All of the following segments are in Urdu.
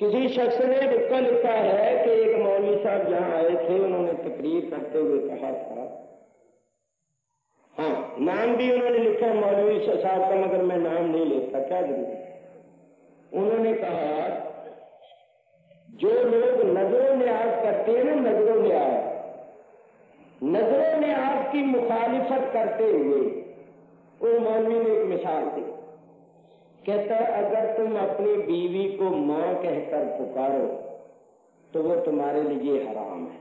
کسی شخص نے لکھا ہے کہ ایک مولوی صاحب یہاں آئے تھے، انہوں نے تقریر کرتے ہوئے کہا تھا، ہاں نام بھی انہوں نے لکھا مولوی صاحب کا، مگر میں نام نہیں لیتا، کیا ضرورت۔ انہوں نے کہا جو لوگ نظر و نیاز کرتے ہیں نا، نظر و نیاز کی مخالفت کرتے ہوئے، وہ مولوی نے ایک مثال دی، کہتا ہے اگر تم اپنی بیوی کو ماں کہہ کر پکارو تو وہ تمہارے لیے حرام ہے،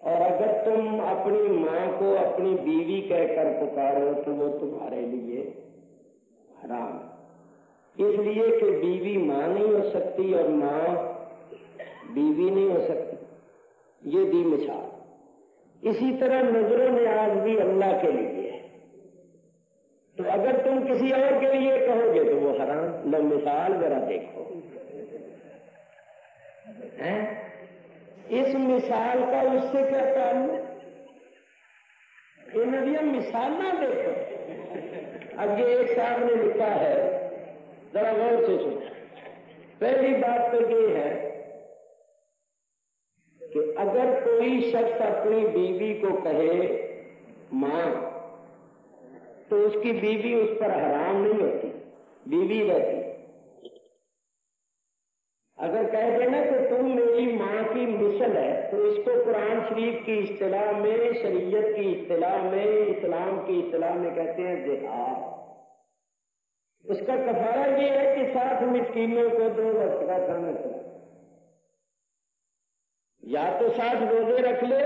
اور اگر تم اپنی ماں کو اپنی بیوی کہہ کر پکارو تو وہ تمہارے لیے حرام ہے، اس لیے کہ بیوی ماں نہیں ہو سکتی اور ماں بیوی نہیں ہو سکتی، یہ دی مثال۔ اسی طرح نظر و نیاز بھی اللہ کے لیے ہے، تو اگر تم کسی اور کے لیے کہو گے تو وہ حرام۔ لو مثال ذرا دیکھو، اس مثال کا اس سے کیا تعلق؟ یہ نبی مثال نہ دیکھو۔ اب یہ ایک صاحب نے لکھا ہے، ذرا غور سے سنو۔ پہلی بات تو یہ ہے کہ اگر کوئی شخص اپنی بیوی کو کہے ماں تو اس کی بیوی اس پر حرام نہیں ہوتی، بیوی رہتی۔ اگر کہہ دے نا کہ تم میری ماں کی مثل ہے تو اس کو قرآن شریف کی اصطلاح میں، شریعت کی اصطلاح میں، اسلام کی اصطلاح میں کہتے ہیں زہار۔ اس کا کفارہ یہ ہے کہ 60 مسکینوں کو 2 وقت کا کھانا کھلا، یا تو 60 روزے رکھ لے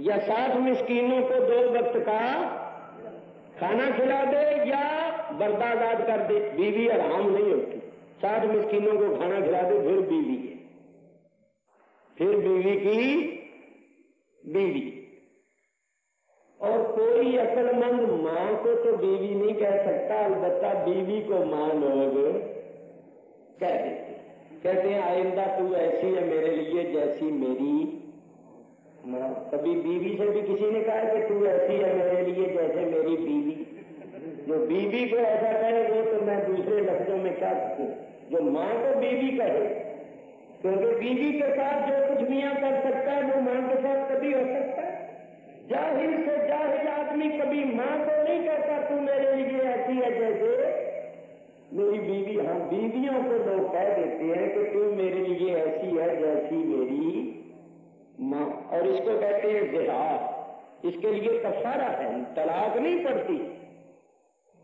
یا 60 مسکینوں کو 2 وقت کا کھانا کھلا دے یا برداشت کر دے، بیوی حرام نہیں ہوتی۔ 60 مسکینوں کو کھانا کھلا دے پھر بیوی ہے، پھر بیوی کی بیوی۔ اور کوئی عقل مند ماں کو تو بیوی نہیں کہہ سکتا، البتہ بیوی کو ماں لوگ کہہ دیتے، کہتے ہیں آئندہ تو ایسی ہے میرے لیے جیسی میری ماں۔ کبھی بیوی سے بھی کسی نے کہا کہ تو ایسی ہے میرے لیے جیسے میری بیوی؟ جو بیوی کو ایسا کہے وہ تو میں دوسرے لفظوں میں کیا کہوں، جو ماں کو بیوی کہے، کیونکہ بیوی کے ساتھ جو کچھ میاں کر سکتا ہے وہ ماں کے ساتھ کبھی ہو سکتا ہے۔ جاہل سے جاہل آدمی کبھی ماں کو نہیں کہتا تو میرے لیے ایسی ہے جیسے میری بیوی۔ ہاں بیویوں کو لوگ کہہ دیتے ہیں کہ تو میرے لیے ایسی ہے جیسی میری ماں، اور اس کو کہتے ہیں زہار۔ اس کے لیے کفارہ ہے، طلاق نہیں پڑتی،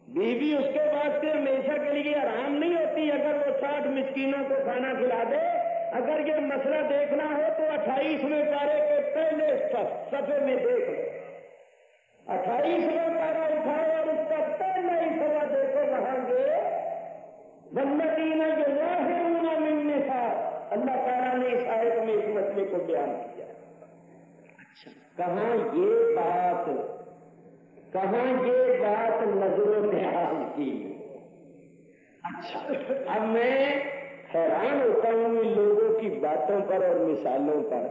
بیوی اس کے واسطے ہمیشہ کے لیے حرام نہیں ہوتی اگر وہ 60 مسکینوں کو کھانا کھلا دے۔ اگر یہ مسئلہ دیکھنا ہو تو 28ویں پارے کے پہلے صفحے میں دیکھ لو، 28واں پارہ اٹھاؤ اور اس کا پہلا حصہ دیکھو، وہاں گے والذین یظاہرون من نسائہم، اللہ تعالیٰ نے اس آیت میں اس مسئلے کو بیان کیا۔ اچھا کہاں یہ بات نظر و نیاز کی؟ اچھا اب میں حیران ہوتا ہوں ان لوگوں کی باتوں پر اور مثالوں پر۔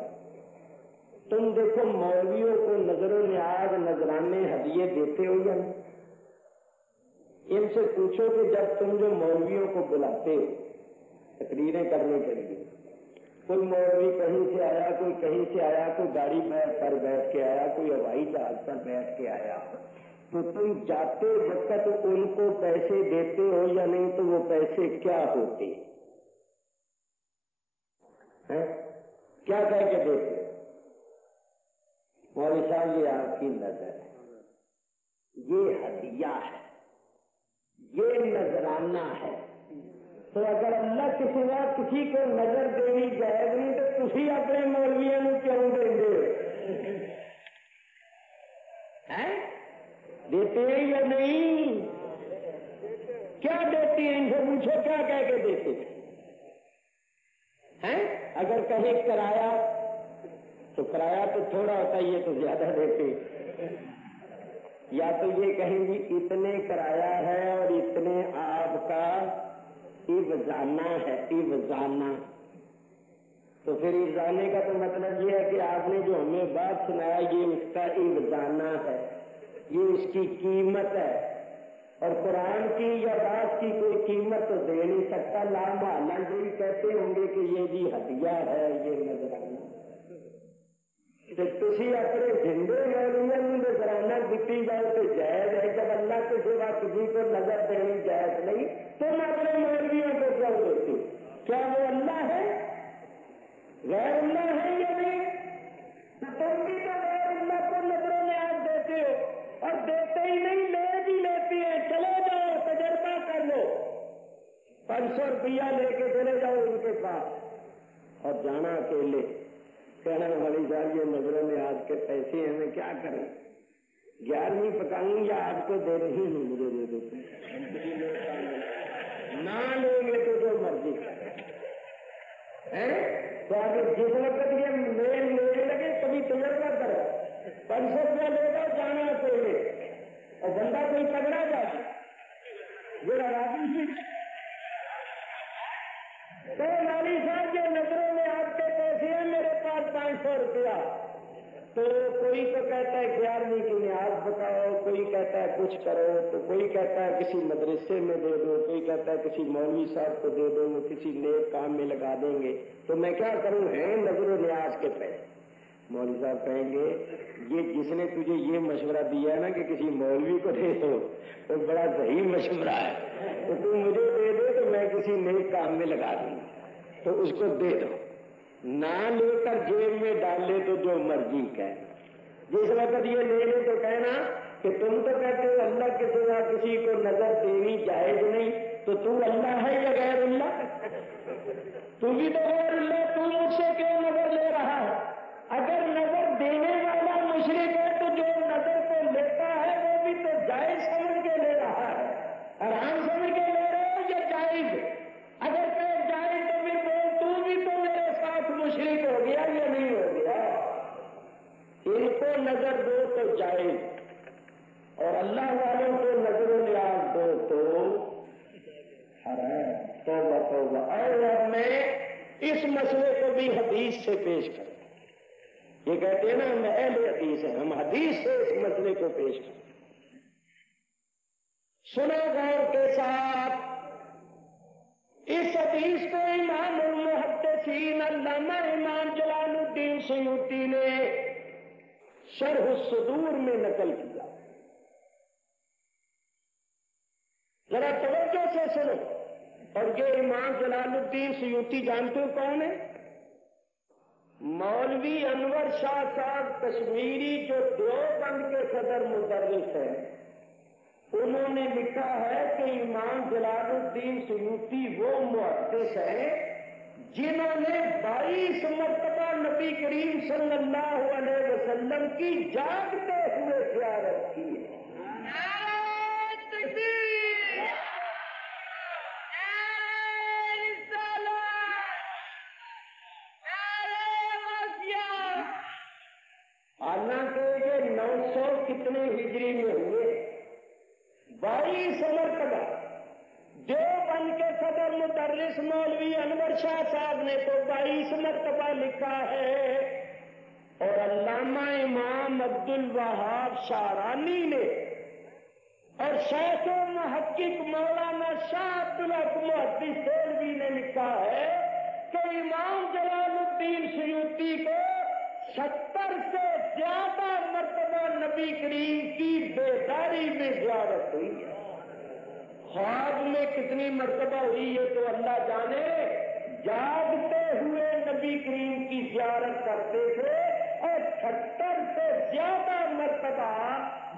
تم دیکھو مولویوں کو نظر و نیاز، نذرانے، ہدیے دیتے ہو یا نہیں؟ ان سے پوچھو کہ جب تم جو مولویوں کو بلاتے ہو تقریریں کرنے کے لیے، کوئی مولوی کہیں سے آیا، کوئی کہیں سے آیا، کوئی گاڑی پر بیٹھ کے آیا، کوئی ہوائی جہاز پر بیٹھ کے آیا، تو تم جاتے وقت ان کو پیسے دیتے ہو یا نہیں؟ تو وہ پیسے کیا ہوتے ہیں؟ کیا کہہ کے دیتے؟ مولوی صاحب یہ آپ کی نظر ہے، یہ ہدیہ ہے، یہ نذرانہ ہے۔ تو اگر اللہ کے سوا کسی کو نظر دینی جائز نہیں تو تھی اپنے مولویوں کو کیوں دیں گے؟ دیتے ہیں یا نہیں؟ کیا دیتے ہیں؟ ان سے پوچھو کیا کہہ کے دیتے ہیں؟ اگر کہیں کرایہ تو کرایہ تو تھوڑا ہوتا ہے، یہ تو زیادہ دیتے، یا تو یہ کہیں گی اتنے کرایہ ہے اور اتنے آپ کا افزانہ ہے، افزانہ۔ تو پھر افزانے کا تو مطلب یہ ہے کہ آپ نے جو ہمیں بات سنایا یہ اس کا افزانہ ہے، یہ اس کی قیمت ہے۔ اور قرآن کی یا بات کی کوئی قیمت تو دے نہیں سکتا. لا محالہ جی کہتے ہوں گے کہ یہ جی ہدیہ ہے، یہ نذرانہ. تھی اپنے زندے مولویوں نذرانہ دیتی جاؤ تو جائز ہے. جب اللہ کے سوا کسی کو نظر دینی جائز نہیں تم اپنے مولویوں کو کیا دیتے؟ کیا وہ اللہ ہے؟ غیر اللہ ہے یا نہیں؟ تم بھی تو غیر اللہ کو نظروں میں آپ دیتے ہو، اور دیتے ہی نہیں، لے بھی لیتی ہیں. چلے جاؤ تجربہ کر لو، 500 روپیہ لے کے چلے جاؤ ان کے پاس اور جانا اکیلے. کہنا والی صاحب یہ نظروں میں آج کے پیسے ہیں، میں کیا کروں؟ 11ویں پکاؤں یا آپ کو دے رہی ہوں، مجھے دے دیتے. نہ لیں گے تو جو مرضی تو آگے جس وقت یہ میل لینے لگے کبھی تجربہ کرو. 500 روپیہ لے جاؤ جانا اکیلے، اور بندہ کوئی تگڑا جائے میرا راضی تو مالی صاحب یہ نظروں میں آپ کے پیسے ہیں، میرے پاس 500 روپیہ. تو کوئی تو کہتا ہے 11ویں کی نیاز بتاؤ، کوئی کہتا ہے کچھ کرو، تو کوئی کہتا ہے کسی مدرسے میں دے دو، کوئی کہتا ہے کسی مولوی صاحب کو دے دو، وہ کسی نیک کام میں لگا دیں گے. تو میں کیا کروں؟ ہیں نظر و نیاز کے پیسے. مولوی صاحب کہیں گے یہ جس نے تجھے یہ مشورہ دیا ہے نا کہ کسی مولوی کو دے دو، تو بڑا صحیح مشورہ ہے، تو تم مجھے دے دو تو میں کسی نیک کام میں لگا دوں گا. تو اس کو دے دو، نہ لے کر جیب میں ڈال لے تو جو مرضی کہے. جس وقت یہ لے لے تو کہنا کہ تم تو کہتے ہو اللہ کے سوا کسی کو نظر دینی جائز نہیں، تو تو اللہ ہے یا غیر اللہ؟ تو بھی تو غیر اللہ، تو مجھ سے کیوں نظر لے رہا ہے؟ اگر نظر دینے والا مشرک ہے تو جو نظر کو لیتا ہے وہ بھی تو جائز سمجھ کے لے رہا ہے. حرام سمجھ کے لے رہے ہو یا جائز؟ اگر کہ جائز تو بھی بول، تو بھی تو میرے ساتھ مشرک ہو گیا یا نہیں ہو گیا؟ ان کو نظر دو تو جائز، اور اللہ والوں کو نظر و نیاز دو تو حرام. توبہ. اور میں اس مسئلے کو بھی حدیث سے پیش کروں. یہ کہتے ہیں نا ہم اہل حدیث ہیں، ہم حدیث سے اس مسئلے کو پیش کریں. سنو غور کے ساتھ، اس حدیث کو امام المحدثین علامہ امام جلال الدین سیوطی نے شرح الصدور میں نقل کیا. ذرا توجہ سے سنو. اور یہ امام جلال الدین سیوطی جانتے ہو کون ہے؟ مولوی انور شاہ صاحب کشمیری جو دیوبند کے صدر مدرس ہیں، انہوں نے لکھا ہے کہ امام جلال الدین سیوطی وہ محدث ہیں جنہوں نے 22 مرتبہ نبی کریم صلی اللہ علیہ وسلم کی جاگتے ہوئے زیارت کی ہے. حالانکہ یہ 900 کتنے ہجری میں ہوئے، 22 مرتبہ. دیوبند کے صدر مدرس مولوی انور شاہ صاحب نے تو 22 مرتبہ لکھا ہے، اور علامہ امام عبد الوہاب شارانی نے اور شیخ و محقق مولانا شاہ عبدالحق محدث دہلوی نے لکھا ہے کہ امام جلال الدین سیوطی کو 70 سے زیادہ مرتبہ نبی کریم کی بیداری میں زیارت ہوئی ہے. خواب میں کتنی مرتبہ ہوئی یہ تو اللہ جانے. جاگتے ہوئے نبی کریم کی زیارت کرتے تھے، اور 70 سے زیادہ مرتبہ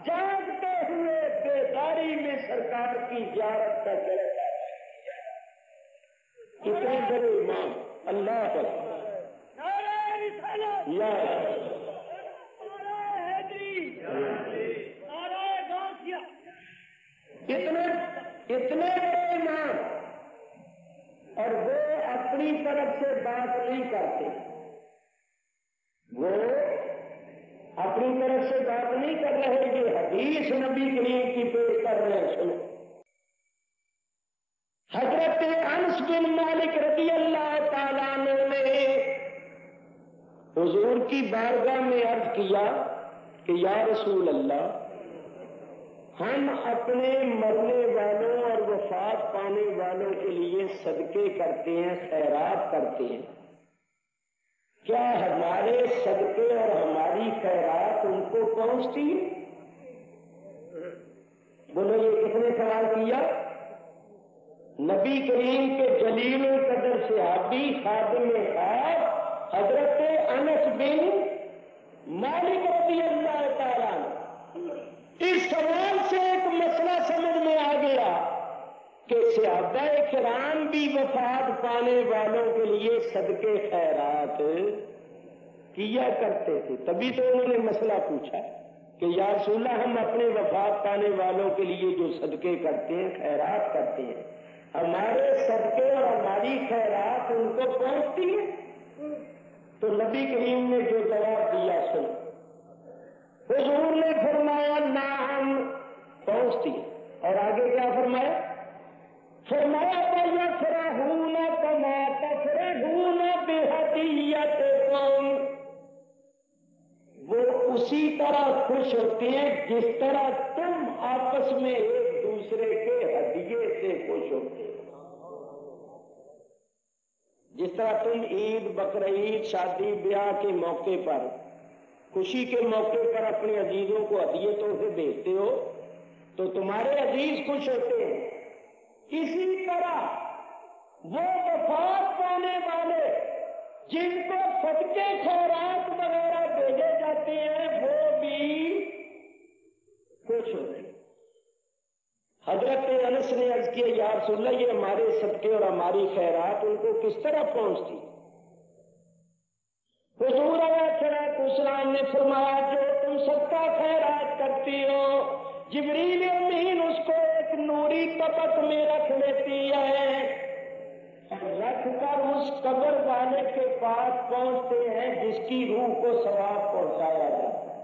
جاگتے ہوئے بیداری میں سرکار کی زیارت کا جلسہ. کتنے بڑے امام اللہ تعالی اتنے بڑے امام، اور وہ اپنی طرف سے بات نہیں کرتے. وہ اپنی طرف سے بات نہیں کر رہے، یہ حدیث نبی کریم کی پیش کر رہے ہیں. سنو، حضرت انس بن مالک رضی اللہ تعالیٰ عنہ نے حضور کی بارگاہ میں عرض کیا کہ یا رسول اللہ، ہم اپنے مرنے والوں اور وفات پانے والوں کے لیے صدقے کرتے ہیں، خیرات کرتے ہیں، کیا ہمارے صدقے اور ہماری خیرات ان کو پہنچتی ہے؟ بولو یہ کس نے سوال کیا؟ نبی کریم کے جلیل القدر صحابی خادم آپ حضرت انس بن مالک رضی اللہ تعالیٰ عنہ۔ اس سوال سے ایک مسئلہ سمجھ میں آ گیا کہ صحابہ کرام بھی وفات پانے والوں کے لیے صدقے خیرات کیا کرتے تھے، تبھی تو انہوں نے مسئلہ پوچھا کہ یا رسول اللہ ہم اپنے وفات پانے والوں کے لیے جو صدقے کرتے ہیں، خیرات کرتے ہیں، ہمارے صدقے اور ہماری خیرات ان کو پہنچتی ہے؟ تو نبی کریم نے جو جواب دیا سن، حضور نے فرمایا نہ ہم پہنچتی، اور آگے کیا فرمایا؟ فرمایا فَيَفْرَحُونَ كَمَا تَفْرَحُونَ بِهَدِيَّتِكُمْ، وہ اسی طرح خوش ہوتے ہیں جس طرح تم آپس میں ایک دوسرے کے ہدیے سے خوش ہوتے ہو۔ جس طرح تم عید، بقرعید، شادی بیاہ کے موقع پر، خوشی کے موقع پر اپنے عزیزوں کو ہدیے تحفے بھیجتے ہو تو تمہارے عزیز خوش ہوتے ہیں، اسی طرح وہ وفات پانے والے جن کو صدقے خیرات وغیرہ بھیجے جاتے ہیں وہ بھی خوش ہوتے ہیں۔ حضرت انس نے عرض کیا یا رسول اللہ یہ ہمارے صدقے اور ہماری خیرات ان کو کس طرح پہنچتی؟ حضور علیہ السلام نے فرمایا جو تم صدقہ خیرات کرتی ہو، جبریل امین اس کو ایک نوری تپک میں رکھ لیتی ہے، رکھ کر اس قبر والے کے پاس پہنچتے ہیں جس کی روح کو ثواب پہنچایا جاتا ہے،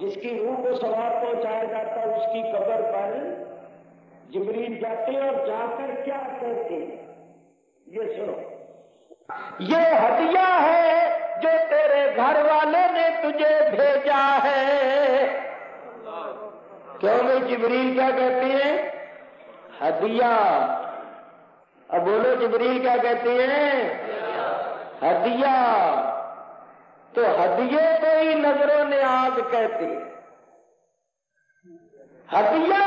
جس کی روح کو ثواب پہنچایا جاتا ہے اس کی قبر پر جبریل جاتے ہیں اور جا کر کیا کہتے ہیں؟ یہ سنو، یہ ہدیہ ہے جو تیرے گھر والے نے تجھے بھیجا ہے۔ کیوں میں جبریل کیا کہتے ہیں؟ ہدیہ۔ اب بولو جبریل کیا کہتے ہیں؟ ہدیہ۔ تو ہدیے کو ہی نظر و نیاز کہتے ہیں۔ ہدیہ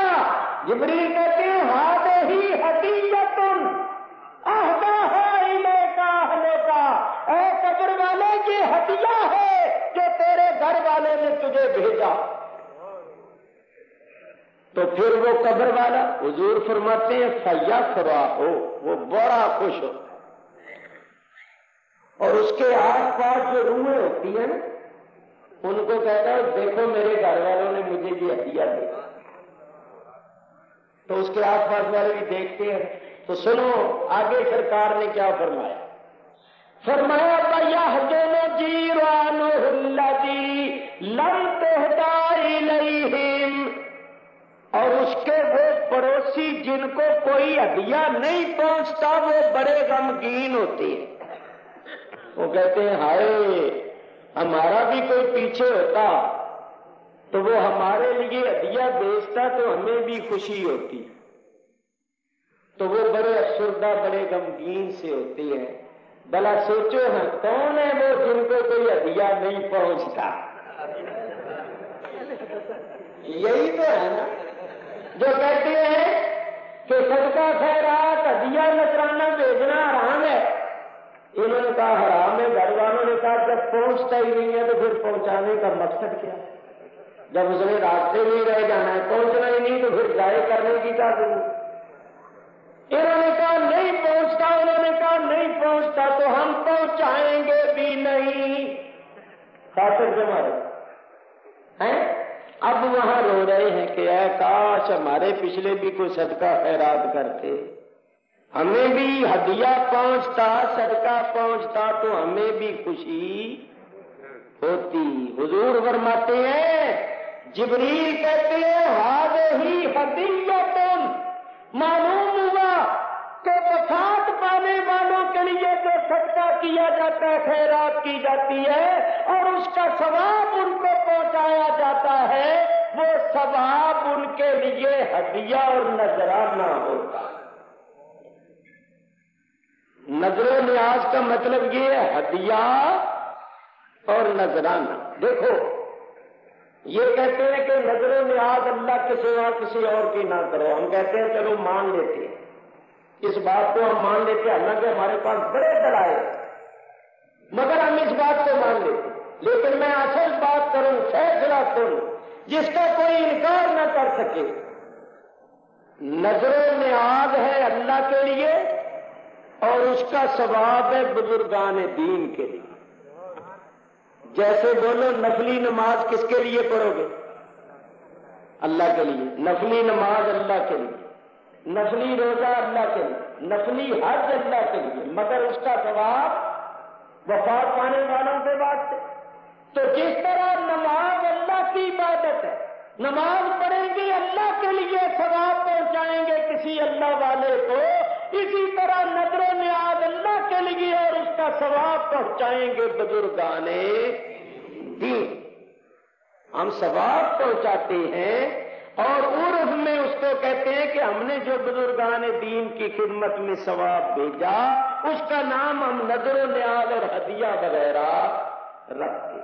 جبریل کہتے ہیں ہذہ ہدیۃ اہداھا الیک اہلک، اے قبر والے یہ ہدیہ ہے جو تیرے گھر والے نے تجھے بھیجا۔ تو پھر وہ قبر والا حضور فرماتے ہیں فَيَفْرَحُ، وہ بڑا خوش ہوتا ہے، اور اس کے آس پاس جو روحیں ہوتی ہیں ان کو کہتا ہے دیکھو میرے گھر والوں نے مجھے یہ ہدیہ دیا۔ تو اس کے آس پاس والے بھی دیکھتے ہیں۔ تو سنو آگے سرکار نے کیا فرمایا؟ فرمایا وَيَحْزُنُ جِيرَانُهُ الَّذِي لَمْ تُهْدَىٰ إِلَيْهِمْ، اور اس کے وہ پڑوسی جن کو کوئی ہدیہ نہیں پہنچتا وہ بڑے غمگین ہوتے ہیں۔ وہ کہتے ہیں ہائے ہمارا بھی کوئی پیچھے ہوتا تو وہ ہمارے لیے ہدیہ بھیجتا تو ہمیں بھی خوشی ہوتی۔ تو وہ بڑے افسردہ، بڑے غمگین سے ہوتے ہیں۔ بھلا سوچو ہاں کون ہے وہ جن کو کوئی ہدیہ نہیں پہنچتا؟ یہی تو ہے نا جو کہتے ہیں کہ صدقہ خیرات ہدیہ نذرانہ بھیجنا حرام ہے۔ انہوں نے کہا حرام ہے، گھر والوں نے کہا جب پہنچتا ہی نہیں ہے تو پھر پہنچانے کا مقصد کیا ہے؟ جب اس نے راستے میں رہ جانا ہے، پہنچنا ہی نہیں تو پھر ضائع کرنے کی کیا ضرورت؟ انہوں نے کہا نہیں پہنچتا، انہوں نے کہا نہیں پہنچتا تو ہم پہنچائیں گے بھی نہیں۔ خاطر جمع ہیں اب وہاں رو رہے ہیں کہ اے کاش ہمارے پچھلے بھی کوئی صدقہ خیرات کرتے، ہمیں بھی ہدیہ پہنچتا، صدقہ پہنچتا تو ہمیں بھی خوشی ہوتی۔ حضور فرماتے ہیں جبریل کہتے ہیں ہذہ ہدیۃ، معلوم ہوا کہ وفات پانے والوں کے لیے جو صدقہ کیا جاتا ہے، خیرات کی جاتی ہے اور اس کا ثواب ان کو پہنچایا جاتا ہے، وہ ثواب ان کے لیے ہدیہ اور نذرانہ ہوتا ہے۔ نذر و نیاز کا مطلب یہ ہے ہدیہ اور نذرانہ۔ دیکھو یہ کہتے ہیں کہ نذر و نیاز اللہ کے سوا کسی اور کی نہ کرو، ہم کہتے ہیں چلو مان لیتے ہیں، اس بات کو ہم مان لیتے ہیں، حالانکہ ہمارے پاس بڑے دلائل مگر ہم اس بات کو مان لیتے ہیں۔ لیکن میں اصل بات کروں، فیصلہ کروں جس کا کوئی انکار نہ کر سکے، نذر و نیاز ہے اللہ کے لیے اور اس کا ثواب ہے بزرگان دین کے لیے۔ جیسے بولو نفلی نماز کس کے لیے پڑھو گے؟ اللہ کے لیے۔ نفلی نماز اللہ کے لیے، نفلی روزہ اللہ کے لیے، نفلی حج اللہ کے لیے، مگر اس کا ثواب وفات پانے والوں کے بعد سے۔ تو جس طرح نماز اللہ کی عبادت ہے، نماز پڑھیں گے اللہ کے لیے، ثواب پہنچائیں گے کسی اللہ والے کو، اسی طرح نذر و نیاز اللہ کے لیے اور اس کا ثواب پہنچائیں گے بزرگان دین۔ ہم ثواب پہنچاتے ہیں اور عرف میں اس کو کہتے ہیں کہ ہم نے جو بزرگان دین کی خدمت میں ثواب بھیجا اس کا نام ہم نذر و نیاز اور ہدیہ وغیرہ رکھتے۔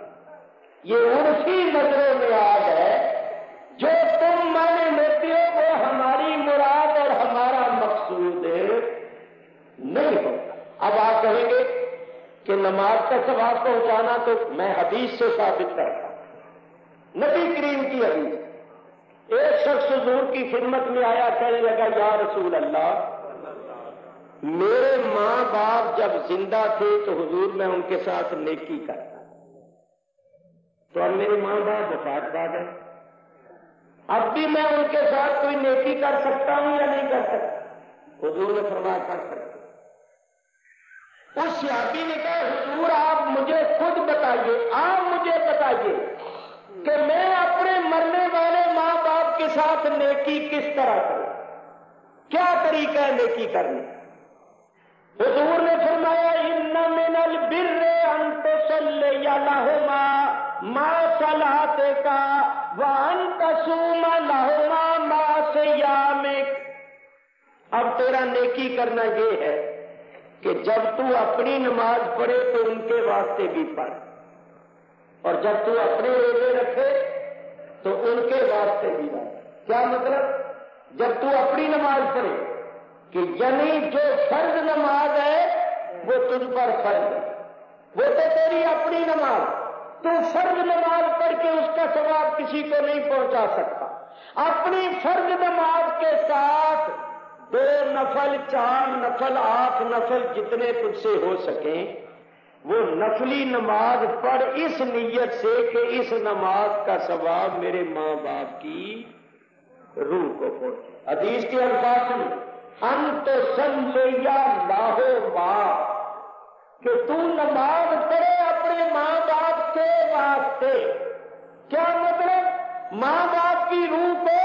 یہ عرفی نذر و نیاز ہے، جو تم مانے لیتے ہو وہ ہماری مراد اور ہمارا مقصود نہیں ہو۔ اب آپ کہیں گے کہ نماز کا ثواب پہنچانا تو میں حدیث سے ثابت کرتا ہوں، نبی کریم کی حدیث۔ ایک شخص حضور کی خدمت میں آیا، کہنے لگا یا رسول اللہ، میرے ماں باپ جب زندہ تھے تو حضور میں ان کے ساتھ نیکی کرتا، تو اب میرے ماں باپ وفات پا گئے، اب بھی میں ان کے ساتھ کوئی نیکی کر سکتا ہوں یا نہیں کر سکتا؟ حضور نے فرمایا کر سکتا۔ اس صحابی نے کہا حضور آپ مجھے خود بتائیے، آپ مجھے بتائیے کہ میں اپنے مرنے والے ماں باپ کے ساتھ نیکی کس طرح کروں، کیا طریقہ ہے نیکی کرنے؟ حضور نے فرمایا ان من البر ان تصلی لہما ما صلاتک وان تصوم لہما ما صیامک۔ اب تیرا نیکی کرنا یہ ہے کہ جب تو اپنی نماز پڑھے تو ان کے واسطے بھی پڑھ، اور جب تو اپنے روزے رکھے تو ان کے واسطے بھی رکھ۔ کیا مطلب؟ جب تو اپنی نماز پڑھے کہ یعنی جو فرض نماز ہے وہ تجھ پر فرض ہے، وہ تو تیری اپنی نماز، تو فرض نماز پڑھ کے اس کا ثواب کسی کو نہیں پہنچا سکتا۔ اپنی فرض نماز کے ساتھ 2 نفل 4 نفل 8 نفل جتنے تجھ سے ہو سکیں وہ نفلی نماز پڑھ اس نیت سے کہ اس نماز کا ثواب میرے ماں باپ کی روح کو پہنچے۔ حدیث کے الفاظ میں انت صلیا لہما، کہ تو نماز پڑھے اپنے ماں باپ کے واسطے۔ کیا مطلب؟ ماں باپ کی روح کو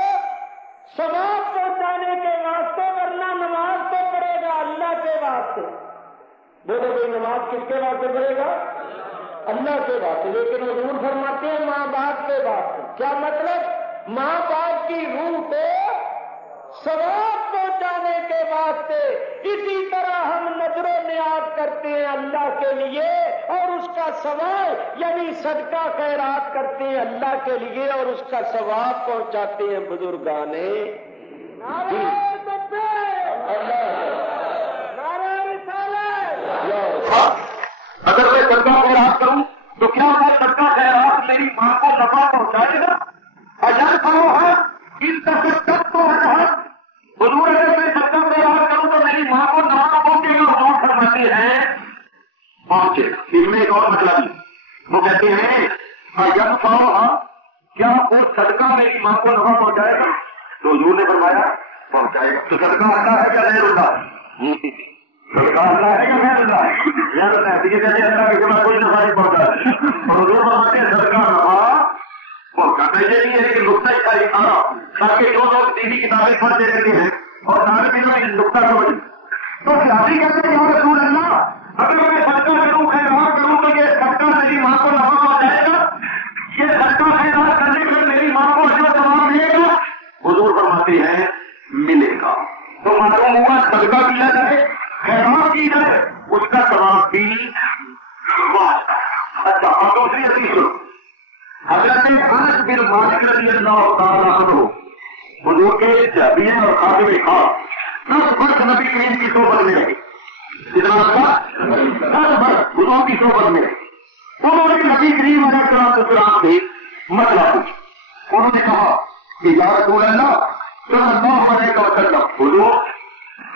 ثواب پہنچانے کے واسطے، ورنہ نماز تو پڑھے گا اللہ کے واسطے۔ بولو بھائی نماز کس کے واسطے پڑھے گا؟ اللہ کے واسطے، لیکن حضور فرماتے ہیں ماں باپ کے واسطے۔ کیا مطلب؟ ماں باپ کی روح کو ثواب پہنچانے کے واسطے۔ اسی طرح ہم نذر و نیاز کرتے ہیں اللہ کے لیے اور اس کا ثواب یعنی صدقہ خیرات کرتے ہیں اللہ کے لیے اور اس کا ثواب پہنچاتے ہیں بزرگان دین۔ اگر میں صدقہ خیرات کروں تو کیا میں صدقہ خیرات میری ماں کو نفع پہنچائے گا؟ اجر کرو ہے ان تصدق تو ہے حضور، اگر میں صدقہ خیرات کروں تو میری ماں کو نفع پہنچے گا۔ حضور فرماتے ہیں پہنچے۔ اس میں ایک اور مطلب ہے، وہ کہتے ہیں اجر کرو، کیا وہ صدقہ میری ماں کو نفع پہنچائے گا؟ تو حضور نے فرمایا پہنچائے گا۔ تو صدقہ اللہ ہے کیا غیر اللہ؟ صدقہ اللہ ہے کیا غیر اللہ؟ غیر اللہ ہے، جیسے اللہ کے سوا کوئی نفع نہیں پہنچا۔ اور حضور فرماتے ہیں صدقہ نفع پہنچاتا۔ یہ نہیں ہے کہ نقطہ ہی کھانا تاکہ جو لوگ دینی کتابیں پڑھتے رہتے ہیں اور طالب علم اس نقطہ سمجھ، تو صحابی کہتے ہیں یا رسول اللہ اگر میں صدقہ کروں خیرات کروں تو یہ صدقہ میری ماں کو نفع پہنچائے گا؟ یہ صدقہ خیرات کرنے میں میری ماں کو اجر کی جائے اس کا ثواب بھی اچھا. اور دوسری حدیث سنو. حضرت انس بن مالک رضی اللہ تعالیٰ عنہ حضور کے جابین اور خادم خاص 10 برس نبی کریم کی صحبت میں رہے. کتنا 10 برس حضور کی صحبت میں رہے. انہوں نے نبی کریم علیہ السلام سے مسئلہ پوچھا. انہوں نے کہا کہ یا رسول اللہ صلی اللہ علیہ وسلم حضور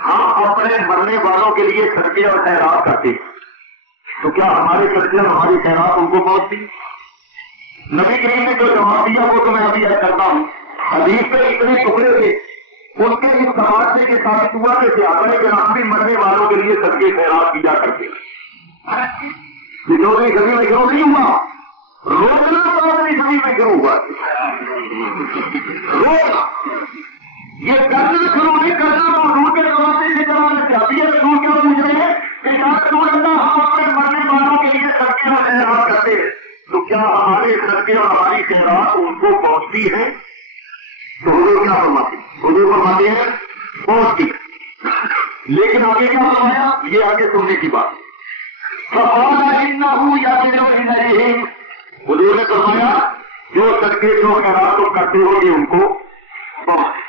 ہم اپنے مرنے والوں کے لیے صدقے اور خیرات کرتے ہیں تو کیا ہمارے صدقے اور ہماری خیرات ان کو پہنچتی؟ نبی کریم نے جو جواب دیا وہ تو میں ابھی یاد کرتا ہوں. حدیث کے اتنے ٹکڑے تھے ان کے اس سماج سے ثابت ہوا کہ صحابہ کرام بھی مرنے والوں کے لیے صدقے خیرات کیا کرتے. جو کبھی میں کیوں نہیں ہوا روزانہ کبھی میں کیوں ہوا روز یہ کرنا شروع نہیں کرنا تو روح کے زمانے سے چلانا چاہتی ہے. رسول کیا پوچھ رہے ہیں کہ یا رسول اللہ ہم اپنے مرنے والوں کے لیے صدقے اور خیرات کرتے ہیں تو کیا ہمارے صدقے اور ہماری خیرات ان کو پہنچتی ہے؟ تو حضور کیا فرماتے ہیں؟ حضور فرماتے ہیں پہنچتی. لیکن آگے کیا فرمایا یہ آگے سننے کی بات. حضور نے فرمایا جو صدقے جو خیرات تم کرتے ہو یہ ان کو پہنچ.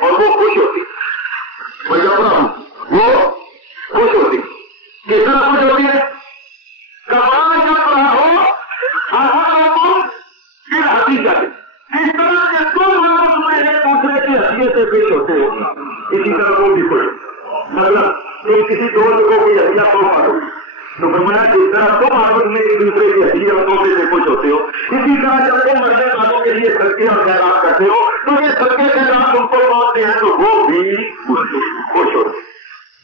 اور وہ خوش ہوتی میں جب رہا ہوں وہ خوش ہوتی. کس طرح خوش ہوتی ہے؟ کمال جب رہا ہو پھر ہنسی جاتے. اس طرح کے دو لوگ میں ایک دوسرے کی حیثیت سے پیش ہوتے ہو اسی طرح وہ بھی خوش. مطلب تم کسی دو لوگوں کی حیثیت کو مارو تو فرمایا جس طرح تم آپس میں ایک دوسرے کی حیثیتوں سے خوش ہوتے ہو اسی طرح جب تم مرنے والوں کے لیے صدقے اور خیرات کرتے ہو تو یہ صدقے خیرات تم کو پہنچتے ہیں تو وہ بھی خوش ہوتے.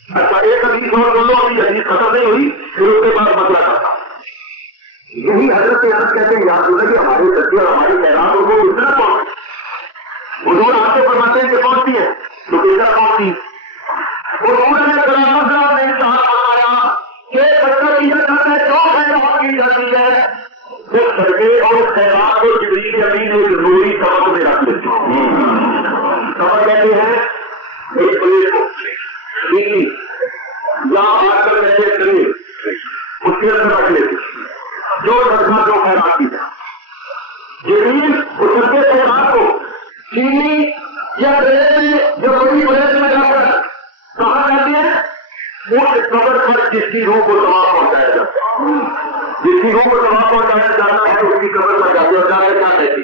اچھا ایک حدیث اور بولو ابھی حدیث ختم نہیں ہوئی پھر اس کے بعد مسئلہ کرتا. یہی حضرت انس کہتے ہیں یاد ہوگا کہ ہمارے صدقے اور ہماری خیرات ان کو کس طرح پہنچتی. حضور آپ سے فرماتے ہیں کہ پہنچتی ہے تو کس طرح پہنچتی. حضور نے فرمایا کہ پتھر کیا جاتا ہے جو خیرات کی جاتی ہے وہ صدقے اور خیرات کو جبریل امین ایک ضروری سبق میں رکھ لیتے ہیں. سبق کہتے ہیں ایک پلیٹ کو یا آ کر کہتے ہیں اس کے اندر رکھ لیتے جو صدقہ جو خیرات کی جائے. جبریل اس صدقے خیرات کو چینی یا بریڈ میں جو بڑی بریڈ میں جا کر کہاں جاتی ہے اس قبر پر جس کی روح کو ثواب پہنچایا جاتا ہے. جس کی روح کو ثواب پہنچایا جاتا ہے اس کی قبر پر جاتے اور جانا کیا کہتی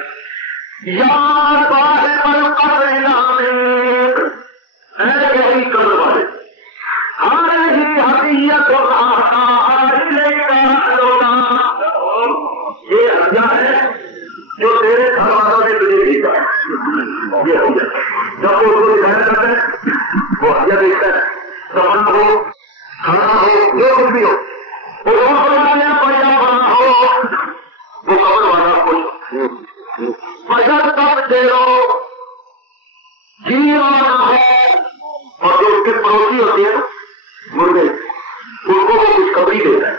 یا صاحب القبر نامک اے گہری قبر والے ہماری حقیقت یہ ہدیہ ہے جو تیرے گھر والوں نے تجھے بھیجا ہے. یہ ہدیہ جب وہ اس کو دکھایا جاتا ہے وہ ہدیہ دیکھتا ہے سمنا ہو کھانا ہو جو کچھ بھی ہو وہ پڑیا بنا ہو وہ قبر والا خوش بجٹ تب دے لو جی والا ہو. اور جو اس کے پڑوسی ہوتی ہے مرغے ان کو وہ کچھ خبری دیتا ہے.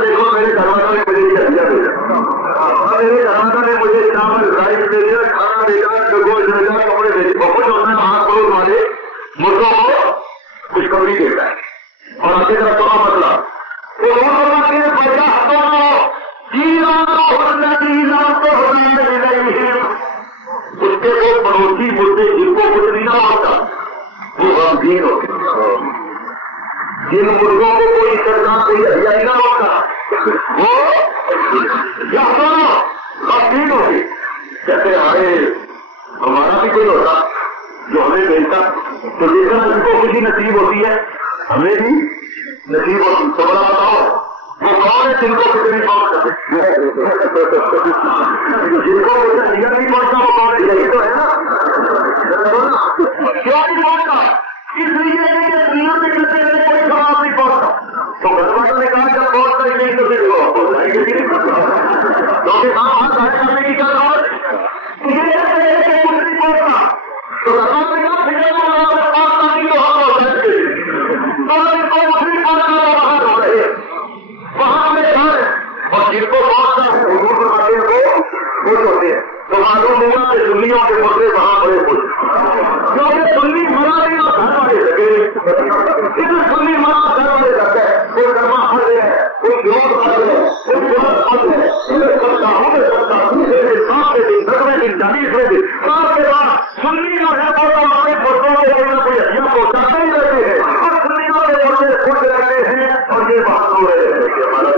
دیکھو میرے گھر والوں نے مجھے یہ ہدیہ بھیجا میرے گھر والوں نے مجھے چاول رائس دے دیا کھانا دے گا گوشت دے گا کپڑے دے دے بہت ہوتا ہے وہاں پڑوس والے مرغوں کو خوشخبری دیتا ہے. اور اسی طرح بڑا مسئلہ وہ لوگ کے پیسہ ہٹانا اس کے وہ پڑوسی مجھے جن کو کچھ نہیں نہ ہوتا وہ غمگین ہوتے. جن مرغوں کو کوئی سرکار کوئی ہدیہ نہ ہوتا وہ غمگین ہوتے. کہتے ہمارے ہمارا بھی کوئی ہوتا جو ہمیں بھیجتا تو جس طرح ان کو کسی نصیب ہوتی ہے ہمیں بھی نصیب ہوتی. تو بڑا بتاؤ وہ کون ہے جن کو کتنی پہنچتا جن کو کچھ ہدیہ نہیں پہنچتا وہ کون ہے؟ یہی تو ہے نا. کیوں نہیں پہنچتا؟ اس لیے کہ دنیا میں کسی نے کوئی ثواب نہیں پہنچتا. تو گھر والوں نے کہا جب پہنچتا ہی نہیں تو پھر وہ کیونکہ ہم ہاتھ کرنے کی معلوم ہوا کہ سنیوں کے مردے وہاں بڑے خوش، کیونکہ سنی مرا نہیں اور گھر والے لگے، سنی مرا گھر والے لگ گئے، کوئی گرما پڑ رہے ہیں، کوئی گروہ پڑ رہے ہیں، کوئی گروہ پڑ رہے ہیں، سکتا دن 40ویں دن سال کے بعد سنی جو ہے وہ ہمارے مردوں کو کوئی نہ کوئی ہڈیاں پہنچاتے ہی رہتے ہیں، اور سنیوں کے مردے خوش رہتے ہیں اور یہ بات ہو رہے ہیں کہ ہمارا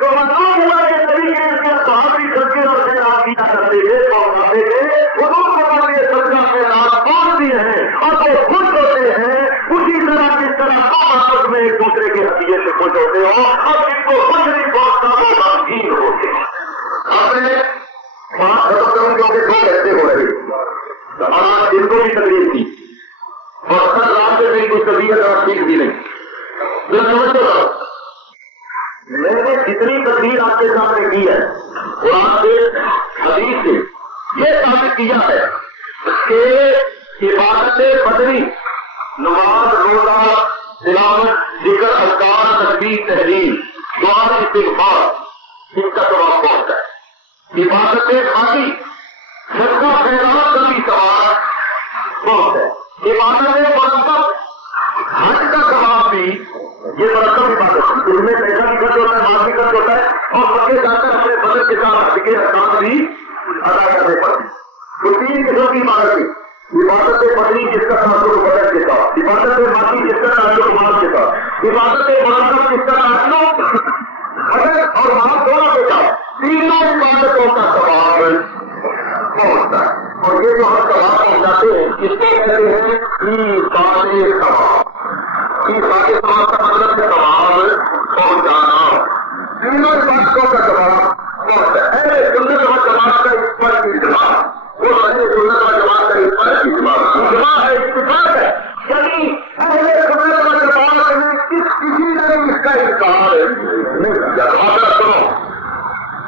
تو مطلب ہوا کہ طریقے سے صحابی سچے اور سے آپ کیا کرتے تھے پہنچاتے تھے، حضور کو اپنے سرکار کے نام پہنچتی ہیں اور وہ خوش ہوتے ہیں، اسی طرح جس طرح تم آپس میں ایک دوسرے کے حقیقت سے خوش ہوتے ہو اور جن کو خوش نہیں پہنچتا وہ غمگین ہوتے ہیں۔ اپنے بات ختم کروں کیونکہ 2 گھنٹے ہو رہے اور آج دن کو بھی تکلیف تھی اور کل رات سے میری کچھ طبیعت اور ٹھیک بھی نہیں، جو سمجھتے ہو میں نے جتنی تقریر آپ کے سامنے کی ہے قرآن سے حدیث سے یہ ثابت کیا ہے کہ عبادت بدنی، نماز، روزہ، تلاوت، ذکر، اذکار، تسبیح، تحریر، دعا، استغفار، ان کا ثواب پہنچتا ہے۔ عبادت خاصی، صدقہ خیرات کا بھی ثواب پہنچتا ہے۔ عبادت مرتب، حج کا ثواب بھی یہ مرتب عبادت ہے، اس میں پیسہ بھی خرچ ہوتا ہے، مال بھی خرچ ہوتا ہے اور بچے جا کر اپنے بدن کے ساتھ حج کے احکام بھی ادا کرنے پڑتے ہیں۔ تو 3 قسم کی عبادت ہے، عبادت بدنی جس کا تعلق بدن کے ساتھ، عبادت مالی جس کا تعلق مال کے ساتھ، عبادت مرتب جس کا تعلق بدن اور مال دونوں کے ساتھ، تینوں عبادتوں کا ثواب پہنچتا ہے۔ اور یہ جو ہم ثواب پہنچاتے ہیں اس کو کہتے ہیں ایثار ثواب۔ ایثار ثواب کا مطلب ہے ثواب پہنچانا، تینوں عبادتوں کا ثواب پہنچتا ہے۔ سنت و جماعت کا اس پر اتفاق، وہ سنت و جماعت کا اس پر اتفاق ہے، اتفاق ہے، یعنی سنت و جماعت میں کسی نے اس کا انکار نہیں کیا۔ خاطر کرو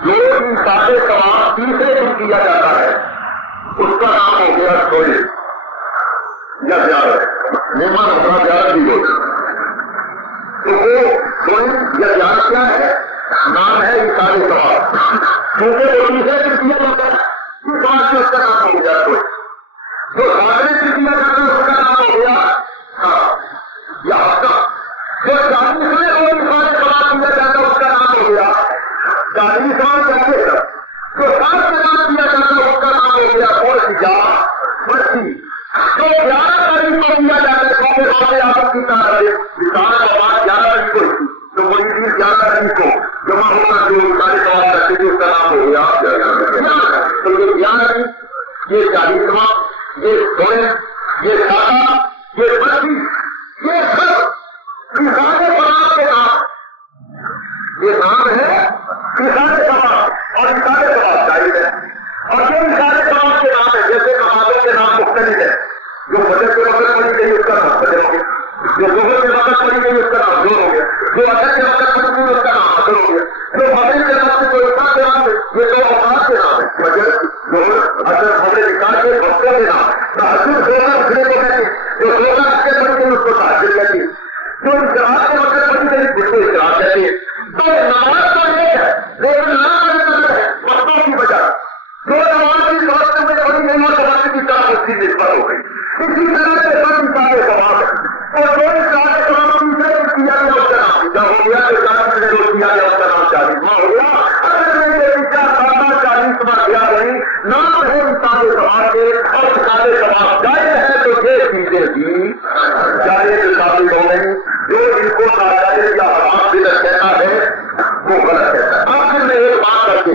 جو ایثار ثواب تیسرے دن کیا جاتا ہے اس کا نام ہو گیا سوئے یا زیارت، مہمان اپنا زیارت بھی ہوتی، تو وہ سوئے یا زیارت کیا ہے؟ نام ہے ایثار ثواب، کیونکہ وہ تیسرے دن کیا جاتا ہے اس بات سے اس کا نام ہو گیا سوئے۔ جو ساتویں دن کیا جاتا ہے اس کا نام ہو گیا یا ہفتہ، جو 40ویں کو ایثار ثواب کیا جاتا ہے اس کا نام ہو گیا 40واں کہتے ہیں، جو 7 کے بعد کیا جاتا ہے اس کا نام ہو گیا اور یا بچی، جو 11 تاریخ کو کیا جاتا ہے کیونکہ باتیں آپ کی طرح ہے، مثال کے بعد 11 تاریخ کو تو وہی دن 11 تاریخ کو جمع ہونا جو سارے سوال رکھتے تھے اس کا نام ہو گیا۔ تو یہ 11 یہ 40واں، یہ سوئے، یہ 7، یہ بچی، یہ سب مثال ثواب کے نام، یہ نام ہے مثال ثواب اور مثال ثواب جائز ہے۔ اور یہ مثال ثواب کے نام ہے، جیسے نمازوں کے نام مختلف ہے، جو فجر کے وقت پڑھی گئی اس کا نام فجر ہو گیا، جو ظہر کے وقت پڑھی گئی اس کا نام ظہر ہو گیا، جو عصر کے وقت پڑھی گئی اس کا نام عصر ہو گیا، جو مغرب کے نام سے کوئی عشاء کے نام ہے، یہ 2 اوقات کے نام ہے، فجر، ظہر، عصر، مغرب نکال کے وقتوں کے نام، تہجد سونا اٹھنے کو کہتے ہیں، جو سونا اٹھ کے پڑھی گئی اس کو تہجد کہتے ہیں، جو اشراق کے وقت پڑھی گئی اس کو اشراق کہتے ہیں۔ تو نماز تو ایک ہے لیکن نام ہے وقتوں کی وجہ، جو نماز کی وقت میں پڑھی گئی وہ سماج کی طرف اس کی نسبت ہو گئی، اسی طرح سے سب مثال ثواب ہے اور جو مثال ثواب تیسرے دن کیا گیا اس کا نام جب ہو گیا تو 40 نے روز کیا گیا اس کا نام 40واں ہو گیا۔ اگر میں یہ وچار 40واں کیا نہیں نام ہے مثال ثواب کے اور مثال ثواب جائز ہے تو یہ چیزیں بھی جائز ثابت ہو گئی، جو ان کو ناجائز یا حرام بدعت کہتا ہے وہ غلط کہتا ہے۔ آخر میں ایک بات کرتے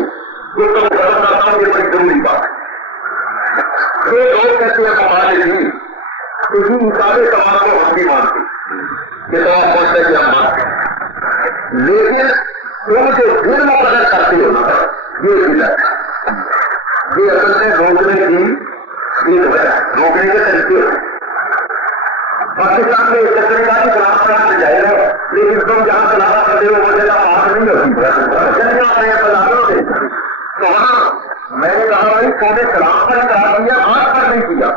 جو تم غلط کرتا ہوں یہ بڑی ضروری بات ہے، جو لوگ کہتے ہیں ہمارے لیے اسی مثال ثواب کو ہم بھی مانتے کہ ثواب پہنچتا ہے کہ ہم مانتے، لیکن تم جو دل مقرر کرتے ہو نا یہ بدعت ہے، یہ اصل سے روکنے کی ایک وجہ ہے، روکنے کے طریقے ہیں۔ پاکستان میں کچرے کا خلاف کرنا جائے گا لیکن تم جہاں خلاف کرتے ہو وہ جگہ پاس نہیں ہوتی، تو وہاں میں نے کہا بھائی تو نے خلاف پر کرا دیا، بات پر نہیں کیا،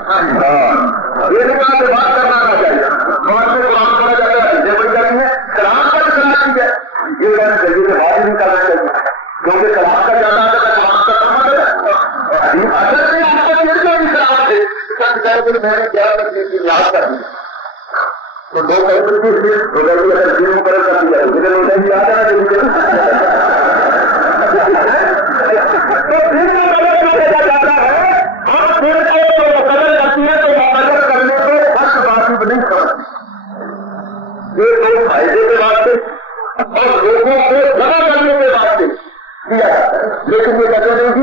یہ نہیں کہا کہ بات کرنا آنا چاہیے، بات میں خلاف کرنا جاتا ہے چیزیں بڑھ جاتی ہیں، خلاف پر کرا دی ہے، یہ کہنا جلدی سے بات نہیں کرنا چاہیے کیونکہ خلاف کا زیادہ کہ میں نے کیا چیز کی یاد کر دی تو دو اگر دن مقرر کر دیا مجھے روزہ بھی یاد آنا چاہیے جاتا ہے اور دن کو مقرر کرتی ہے تو مقرر کرنے کو حق واجب نہیں سمجھتی. یہ دو فائدے کے واسطے اور لوگوں کو جمع کرنے کے واسطے کیا جاتا ہے. لیکن یہ کہتے نہیں کہ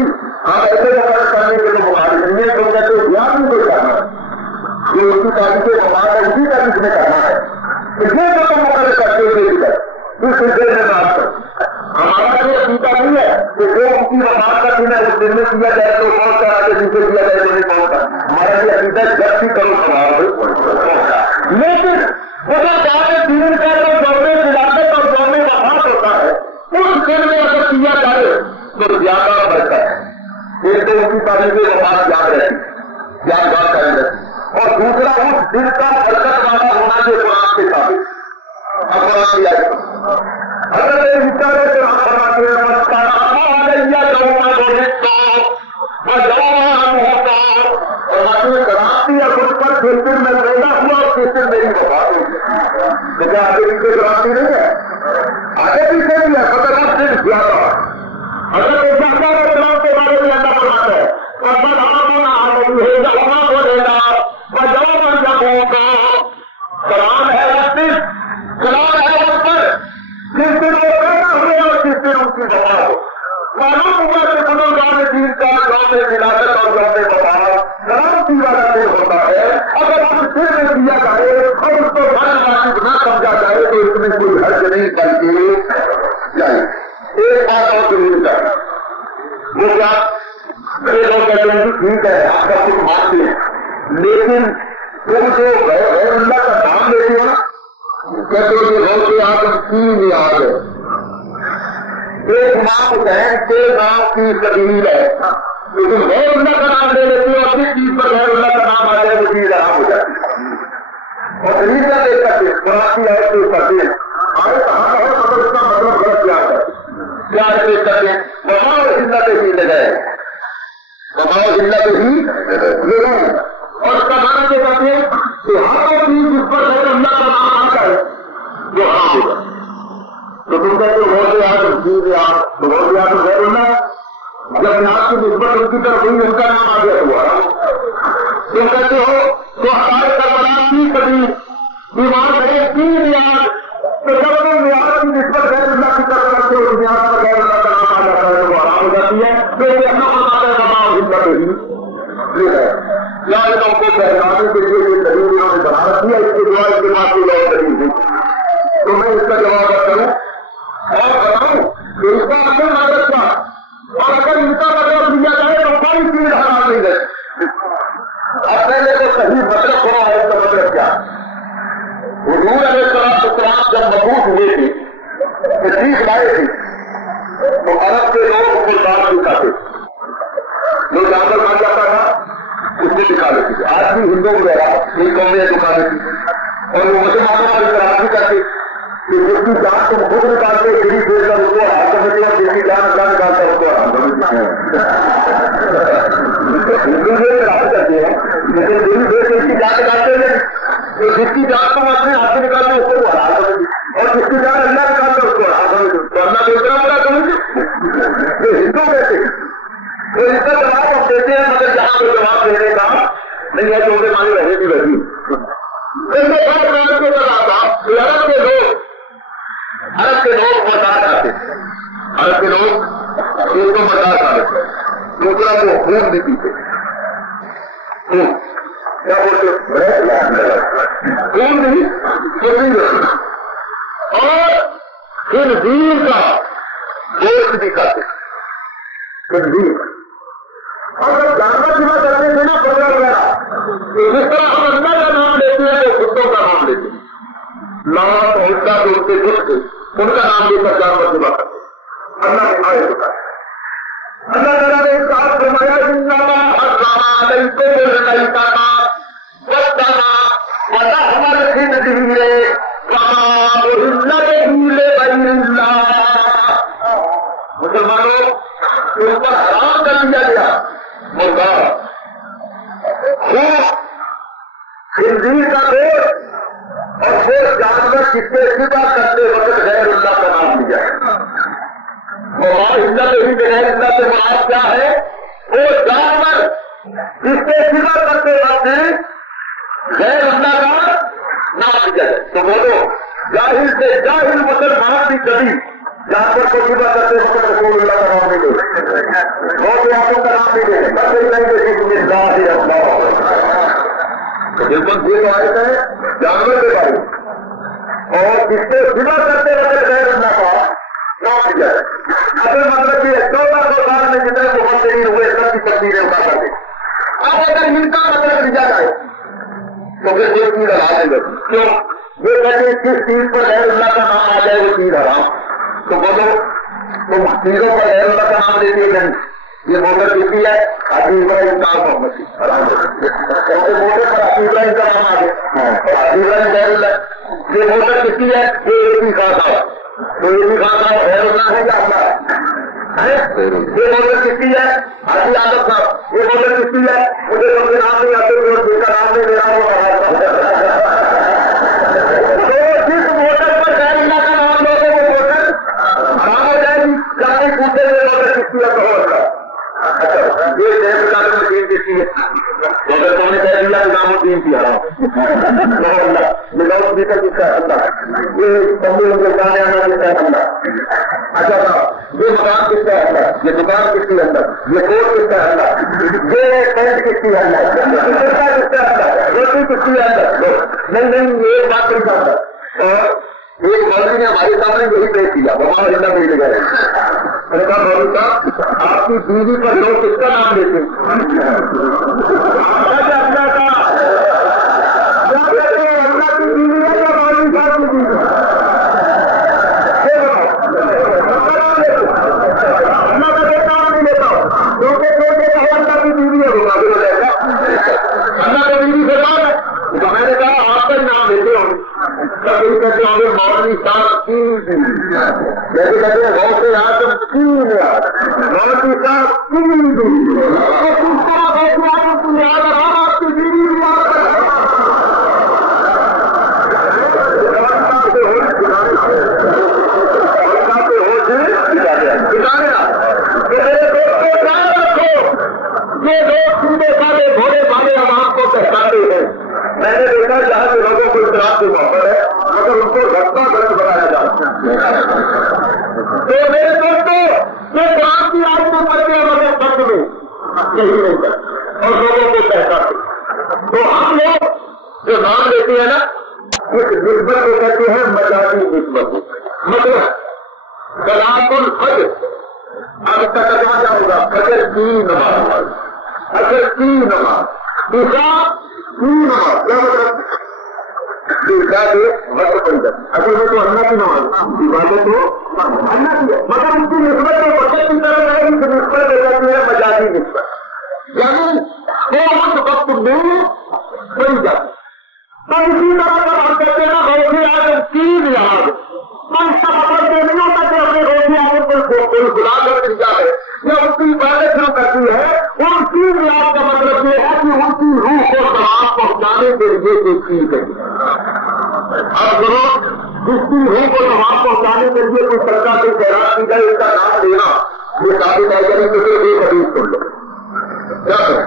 ہم ایسے مقرر کرنے کے لیے مخالف نہیں ہے تو کہتے ہیں یہاں بھی کوئی کرنا ہے جو اس کی تاریخ کے مقام ہے اسی تاریخ میں کرنا ہے. اس لیے جو تم مقرر کرتے ہوئے اس سلسلے میں بات کرو. ہمارا جو عقیدہ نہیں ہے کہ جو ان کی وفات کا دن ہے اس دن میں کیا جائے تو کون سا آگے جن سے کیا جائے تو نہیں پہنچتا. ہمارا یہ عقیدہ جب بھی کرو سوال. لیکن اگر دین کا جو یوم ولادت اور یوم وفات ہوتا ہے اس دن میں اگر کیا جائے تو زیادہ بڑھتا ہے. ایک تو ان کی تاریخ وفات یاد رہتی یادگار قائم رہتی اور دوسرا اس دن کا برکت والا ہونا جو قرآن کے ثابت قرآن کی آئی اگر بچارے قرآن فرماتے ہیں کرانتی یا کچھ پر کس دن میں پیدا ہوا اور کس دن میری وفات ہوئی تو کیا آگے پیچھے کرانتی نہیں ہے؟ آگے پیچھے نہیں ہے مگر اس دن زیادہ اگر کوئی جانتا ہے قرآن کے بارے میں اللہ فرماتا ہے اور قرآن ہے اس دن قرآن ہے اس پر جس دن وہ پیدا ہوئے اور جس دن ان کی وفات ہو. معلوم ہوا کہ بزرگان دین کا یوم ولادت اور یوم وفات کرامتی والا دن ہوتا ہے. اگر ہم دل میں دیا جائے اور اس کو ہر واجب نہ سمجھا جائے تو اس میں کوئی حرج نہیں بلکہ جائے. ایک بات اور ضرور ہے وہ کیا لوگ کہتے ہیں کہ ٹھیک ہے آپ سب کچھ مانتے ہیں لیکن تم جو غیر اللہ کا نام لیتے ہو نا کہتے ہو کہ غوث اعظم کی یاد ہے. ایک امام حسین کے نام کی تبدیل ہے لیکن غیر اللہ کا نام لے لیتے ہو اور جس چیز پر غیر اللہ کا نام آ جائے وہ چیز آرام ہو جاتی ہے. اور طریقہ لے کر کے قرآن کی آیت پیش کرتے ہیں آئے کہاں ہے مگر اس کا مطلب غلط پیار کرتے پیار پیش کرتے ہیں بماؤ زندہ پہ ہی لے جائے بماؤ زندہ پہ ہی لے جائے اور اس کا نام یہ کہتے ہیں کہ ہر چیز جس پر غیر اللہ کا نام آ جائے جو حرام ہوگا. تو تم کہتے ہو غوث اعظم چیز یاد تو غوث اعظم غیر اللہ جب یہاں کی نسبت ان کی طرف ہوئی ان کا نام آ گیا تو حرام. تم کہتے ہو تو ہمارے کربلا کی کبھی بیمار کرے تین یاد تو جب تم یاد کی نسبت غیر اللہ کی طرف کرتے ہو دنیا پر غیر اللہ کا نام آ جاتا ہے تو حرام ہو جاتی ہے. تو یہ اپنا بتاتا ہے تمام زندہ پہ ہی یا لوگوں کو پہچانے کے لیے یہ دلیل انہوں نے بنا رکھی ہے اس کے دعا کے بعد کی لوگ دلیل دی تو میں اس کا جواب کروں اور بتاؤں کہ اس کا اصل مطلب کیا اور اگر ان کا مطلب لیا جائے تو کوئی چیز حرام نہیں ہے. اب پہلے تو صحیح مطلب ہوا ہے اس کا مطلب کیا حضور علیہ السلام جب مبعوث ہوئے تھے تشریف لائے تھے تو عرب کے لوگ قربان چکا تھے جو جانور بن جاتا تھا اس نے دکھا دیتی تھی. آج بھی ہندو وغیرہ ایک قومیں دکھا دیتی اور وہ مسلمانوں پر اعتراض بھی کرتے کہ جس کی جان تم خود نکالتے گری دیر کر اس کو حرام سمجھتے اور جس کی جان اللہ نکالتا ہے اس کو حرام سمجھتے ہیں. ہندو یہ اعتراض کرتے ہیں لیکن گری دیر سے اس کی جان نکالتے ہیں تو جس کی جان تم اپنے ہاتھ سے نکالتے اس کو حرام سمجھتے اور جس کی جان اللہ نکالتا اس کو حرام سمجھتے تو اللہ دوسرا بڑا سمجھتے یہ ہندو کہتے ہیں. تو اس کا جواب ہم دیتے ہیں مگر یہاں پہ جواب دینے کا نہیں ہے جو مانی رہے بھی رہی. عرب کے لوگ برداشت آتے عرب کے لوگ ایک کو برداشت آتے دوسرا وہ خون بھی پیتے کیا بولتے خون بھی اور خنزیر کا گوشت بھی کھاتے خنزیر اور جب جانور جمع کرتے تھے نا پکڑا گیا جس طرح ہم اللہ کا نام لیتے ہیں وہ کتوں کا نام لیتے ہیں لات حصہ جو ان کے دکھ ان کا نام لے کر جانور جمع کرتے اللہ نے آئے ہوتا ہے. اللہ تعالیٰ نے ایک ساتھ فرمایا انما حرم علیکم المیتۃ والدم ولحم الخنزیر وما أهل به لغیر اللہ. مسلمانوں کے اوپر حرام کر دیا گیا مرغا خون خنزیر کا گوشت اور وہ جانور جس کے سوا کرتے وقت غیر اللہ کا نام لیا ہے. ہندت ہی غیر اللہ سے مراد کیا ہے؟ وہ جانور جس کے سوا کرتے وقت غیر اللہ کا نام لیا ہے. تو بولو جاہل سے جاہل مسلمان بھی کبھی جانور کو سوا کرتے وقت رسول اللہ کا نام نہیں لے بہت آدموں کا نام نہیں لے بس یہی نہیں کہ تم اس راہ ہی رکھنا ہوگا. تو بالکل یہ آئے ہے جانور کے بارے اور جس کے سوا کرتے وقت غیر اللہ کا نام لیا ہے. اصل مطلب یہ 1400 سال میں جتنے مفسرین ہوئے سب کی تفسیریں اٹھا کر دیں. اب اگر ان کا مطلب لیا جائے تو پھر یہ چیز حرام ہے. کیوں؟ یہ کہتے ہیں کس چیز پر غیر اللہ کا نام آ جائے وہ چیز حرام. تو بولو تم چیزوں پر غیر اللہ کا نام دیتی ہے نہیں. یہ موٹر کسی ہے حاجی ابراہیم کام محمد کی موٹر پر حاجی ابراہیم کا نام آ گیا اور حاجی ابراہیم غیر اللہ. یہ موٹر کسی ہے یہ بھی خاص صاحب تو یہ بھی خاص صاحب غیر اللہ ہے یا اللہ ہے. یہ موٹر کسی ہے حاجی عادت صاحب یہ موٹر کسی ہے مجھے سب کے نام نہیں آتے اور جس کا نام نہیں میرا وہ جس موٹر پر غیر اللہ کا نام لوگے وہ موٹر حرام ہو جائے گی. چاہے پوچھے ہوئے موٹر کسی ہے کہو یہ ٹیپ کا تو مشین کسی ہے مگر تم نے کہہ دیا نام الدین کی حرام ملاؤ اسپیکر کس کا اللہ یہ تمبی ہندوستان آنا کس کا اللہ. اچھا یہ مکان کس کا اللہ یہ دکان کس کی اللہ یہ کوٹ کس کا اللہ یہ ٹینٹ کس کی اللہ کس کا اللہ روٹی کس کی اللہ نہیں یہ بات نہیں کرتا. اور ایک مولوی نے ہمارے سامنے یہی پیش کیا بابا اللہ نہیں لے گئے. میں نے کہا مولوی صاحب آپ کی بیوی پر لوگ کس کا نام لیتے ہیں؟ اللہ کا کیا کہتے ہیں اللہ کی بیوی ہے یا مولوی صاحب کی بیوی؟ اللہ کا کیا نام نہیں لیتا ہوں کیونکہ اللہ کی بیوی ہے اللہ کا بیوی سے بات ہے. تو میں نے کہا آپ کا نام لیتے ہوں کبھی کہتے ہوں گے مولوی صاحب کی جیسے کہتے ہیں غوث اعظم کی مولوی صاحب کی آپ کی بیوی یہ لوگ سندے والے بھولے والے عوام کو پہچاتے ہیں. میں نے دیکھا جہاں سے لوگوں کو اطلاع کی محبت ہے مگر ان کو رستہ غلط بنایا جاتا ہے. تو میرے دوستوں یہ قرآن کی آیت کو پڑھ کے مگر فرق میں یہی نہیں کرتے اور لوگوں کو پہچاتے. تو ہم لوگ جو نام لیتے ہیں نا اس نسبت کو کہتے ہیں مجازی نسبت. مطلب کلام الفجر اب تک کیا ہوگا فجر کی نماز اجر کی نماز عشاء کی نماز کیا مطلب وقت بن جاتی. اصل میں تو اللہ کی نماز عبادت تو اللہ کی ہے مگر اس کی نسبت میں وقت کی طرح رہے گی تو نسبت ہو جاتی ہے مجازی نسبت یعنی وہ وقت میں بن جاتی. تو اسی طرح کا ہم کہتے ہیں غوث اعظم کی نماز تو اس کا مطلب یہ نہیں ہوتا کہ اپنے غوث اعظم کو کوئی بلا کر دیا ہے یا اس کی عبادت شروع کرتی ہے. ان کی نیاز کا مطلب یہ ہے کہ ان کی روح کو سلام پہنچانے کے لیے ایک چیز ہے. اب ضرور جس کی روح کو سلام پہنچانے کے لیے کوئی سرکار سے خیرات کی جائے اس کا نام لینا یہ ثابت ہے کہ مجھے ایک حدیث سن لو کیا کریں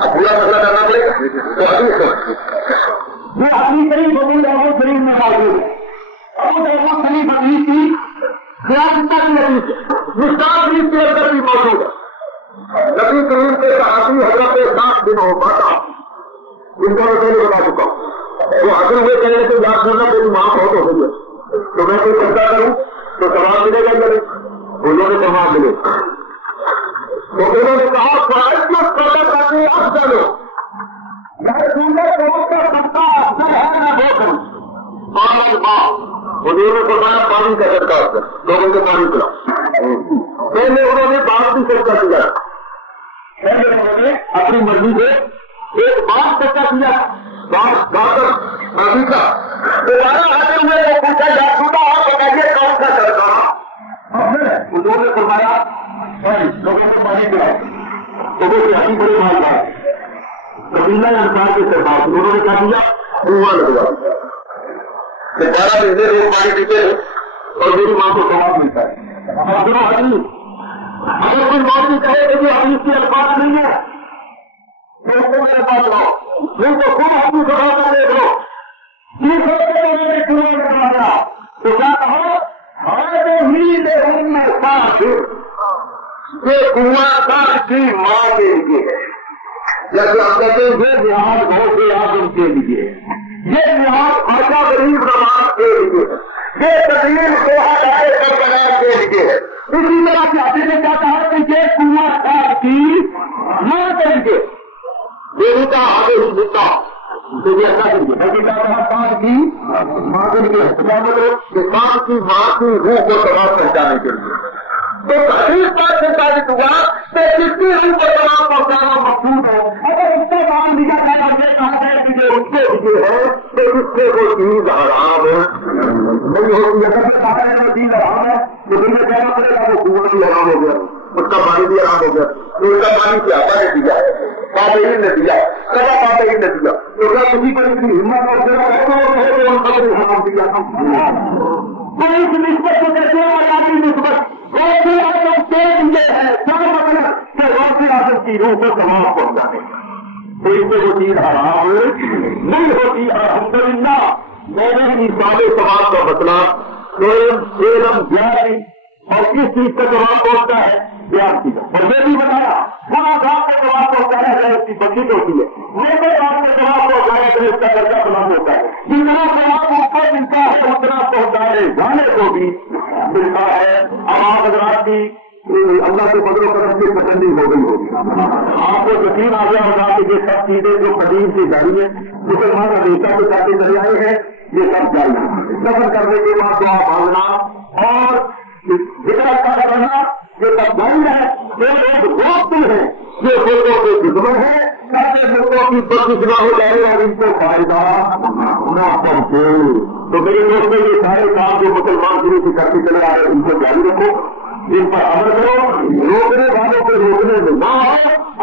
اب پورا مسئلہ کرنا پڑے گا. تو حدیث یہ حدیث شریف ابو داؤد شریف میں موجود ہے. ابو داؤد شریف حدیث کی خیانت کی حدیث ہے مشتاق شریف کے اندر بھی موجود ہے. نبی کریم کے صحابی حضرت 7 دن ہو پاتا ان کو میں پہلے بتا چکا ہوں. تو اگر وہ کہنے سے یاد کرنا میری ماں بہت ہو گئی ہے تو میں کوئی کرتا کروں تو سوال ملے گا یا نہیں؟ انہوں نے کہا ملے. تو انہوں نے کہا فرائض میں پیدا کرتے اب چلو افضل ہے نہ بہت انہوں نے بتایا پانی کا سرکار کر لوگوں کو پانی پلا. پہلے انہوں نے بات بھی سچا کیا پہلے انہوں نے اپنی مرضی سے ایک بات سچا کیا بات ابھی کا دوبارہ آتے ہوئے وہ پوچھا جا چکا آپ بتائیے کون سا سرکار. انہوں نے فرمایا لوگوں کو پانی پلاؤ. لوگوں سے ہم بڑے مال قبیلہ انصار کے سربراہ انہوں نے کیا کیا؟ کنواں لگوا دیا. 12 مہینے لوگ پانی پیتے ہیں اور میری ماں کو ثواب ملتا ہے. اگر کوئی مولوی کہے کہ یہ حدیث کی الفاظ نہیں ہے تو میرے پاس لاؤ, نہیں تو خود حدیث اٹھا کر دیکھ لو. جس وقت انہوں نے کنواں لگوایا تو کیا کہا؟ یہ کنواں سر کی ماں کے لیے ہے. جیسے ہم کہتے ہیں یہ لحاظ بہت سے آدم کے لیے, یہ لحاظ خاصا غریب نماز کے لیے, یہ تقریر کو ہٹائے کر بنانے کے لیے ہے. اسی طرح سے حدیث میں کیا کہا کہ یہ کنواں سر کی ماں کے لیے یہ کا آگے ہی ملتا پانچ کی ماں کے لیے پانچ کی ماں کی روح کو تباہ پہنچانے کے لیے. تو اس بات سے ثابت ہوا کہ جس کی روح کو تباہ پہنچانا مقصود ہے. اگر اس کو مان دیا جائے اور یہ کہا جائے کہ یہ اس کے لیے ہے تو اس سے کوئی چیز حرام نہیں ہوگی. اگر میں کہا ہے وہ چیز حرام ہے تو دن میں کہنا پڑے گا وہ کنواں بھی حرام ہو گیا, اس کا پانی بھی حرام ہو گیا. تو اس کا پانی پیاسا نے دیا, پابئی نے دیا, کبا پابئی نے دیا. تو کیا کسی کو اتنی ہمت اور ان کو بھی حرام دیا تو اس نسبت کو کہتے ہیں آزادی نسبت روزی اعظم کے لیے ہے. کیا مطلب کہ روزی اعظم کی روح کو تمام پہنچانے کا تو اس میں وہ چیز حرام نہیں ہوتی. الحمدللہ میں نے مثال سوال کا مطلب علم اور کس چیز کا جواب پہنچتا ہے بیان کی اور میں بھی بتایا گناہ گار کا جواب پہنچا ہے اس کی بچی ہوتی ہے, نیکے گار کا جواب پہنچایا تو اس کا درجہ بلند ہوتا ہے. جتنا جواب اس کو ملتا ہے اتنا پہنچانے جانے کو بھی ملتا ہے. اب آپ حضرات کی اللہ کے فضل و کرم سے پسندی ہو گئی ہوگی. آپ کو یقین آ گیا ہوگا کہ یہ سب چیزیں جو قدیم سے جاری ہیں مسلمان امریکہ کے ساتھ چلے آئے ہیں یہ سب جاری ہیں. سفر کرنے کے بعد دعا مانگنا اور ذکر کا کرنا یہ سب جاری ہے. یہ لوگ دوست ہیں یہ لوگوں کے دشمن ہیں تاکہ لوگوں کی بخش نہ ہو جائے اور ان کو فائدہ نہ پہنچے. تو میرے دوست میں یہ سارے کام جو مسلمان شروع سے کرتے چلے آ رہے ان کو جاری رکھو, ان پر عمل کرو, روکنے والوں کو روکنے میں نہ ہو,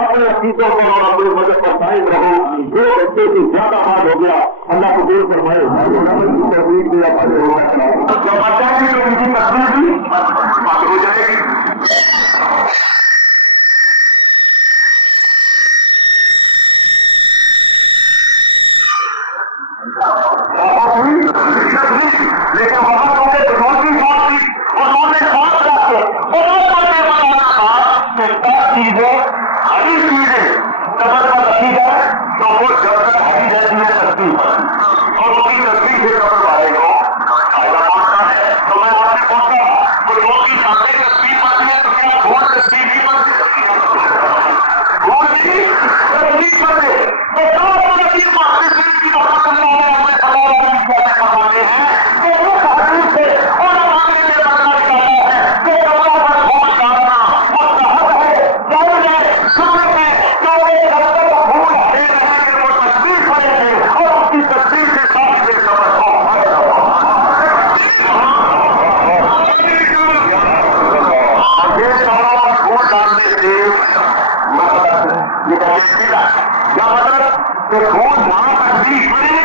اپنے عقیدوں پر اور اپنے مذہب پر قائم رہو. جو بچے سے زیادہ حال ہو گیا اللہ کو دور فرمائے ہو جائے گی. لیکن وہاں انہوں نے بات رکھے چیزیں ہری چیزیں قبر پر رکھی جائے تو وہ جب تک ہری رہتی ہے تصویر پر اور اس کی تصویر سے قبر والے کو فائدہ پہنچتا ہے. تو میں وہاں سے پہنچا کوئی روٹی کھانے کی تصویر پڑتی ہے تو کیا گھوڑ تصویر نہیں پڑتی گھوڑ کی تصویر پڑتے تو تصویر پڑھتے کی بہت کروانے ہیں کہ اس حدیث سے اور ہمارے لیے بتایا جاتا ہے کہ قبروں پر پھول ڈالنا مستحب ہے, جائز ہے, سنت ہے. جو ایک قبر کا پھول دے رہے ہیں وہ تصویر پڑے گے اور اس کی تصویر کے ساتھ دل قبر کو پھول ڈالنے سے مطلب کیا مطلب کہ پھول وہاں تصویر پڑے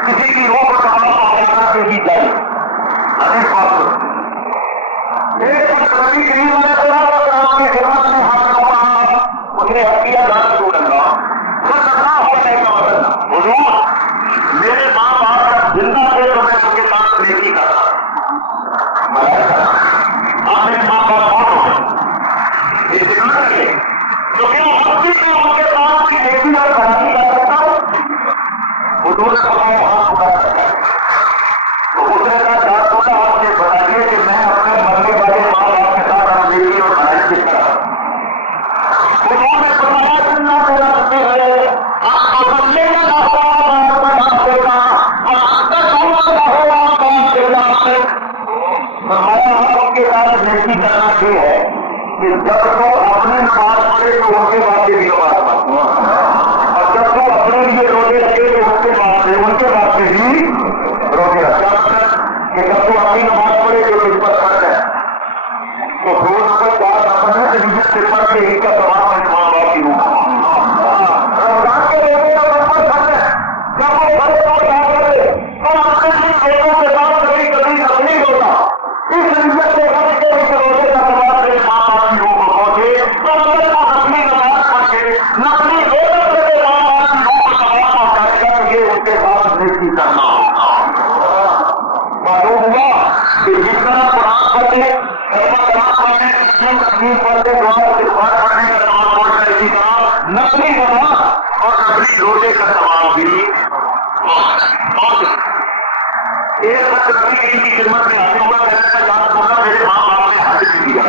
کسی کی روح کو سماپت دے دی جائے. میرے ماں باپ اور جب تو اپنے لیے روزے رکھے تو ان کے بعد سے ہی روزے رکھا کہ جب تو اپنی نماز پڑھے جو اس پر خرچ ہے تو 2 نمبر 4 نمبر ہے کہ سے پڑھ کے ان کا تمام ماں باپ کی روح رمضان کے روزے کا نمبر خرچ ہے جب وہ بڑے کو کیا کرے تو اپنے لوگوں کے ساتھ کبھی کبھی نہیں ہوتا اس نمبر سے خرچ کے اس روزے کا تمام میرے ماں باپ کی روح کو پہنچے تو اگر وہ اپنی نماز پڑھ کے نقلی روزہ میرے ماں باپ کی روح کو تمام پہنچائے گا تو یہ ان کے ساتھ نیکی کرنا ہوگا. معلوم ہوا کہ جس طرح قرآن پڑھنے تقریب پڑھتے دعا استغفار پڑھنے کا تمام پڑھنا اسی طرح نقلی نماز اور نقلی روزے کا تمام بھی ایک وقت نبی کریم کی خدمت میں حاضر ہوا کہنے کا یاد ہوگا میرے ماں باپ نے حاصل نہیں کیا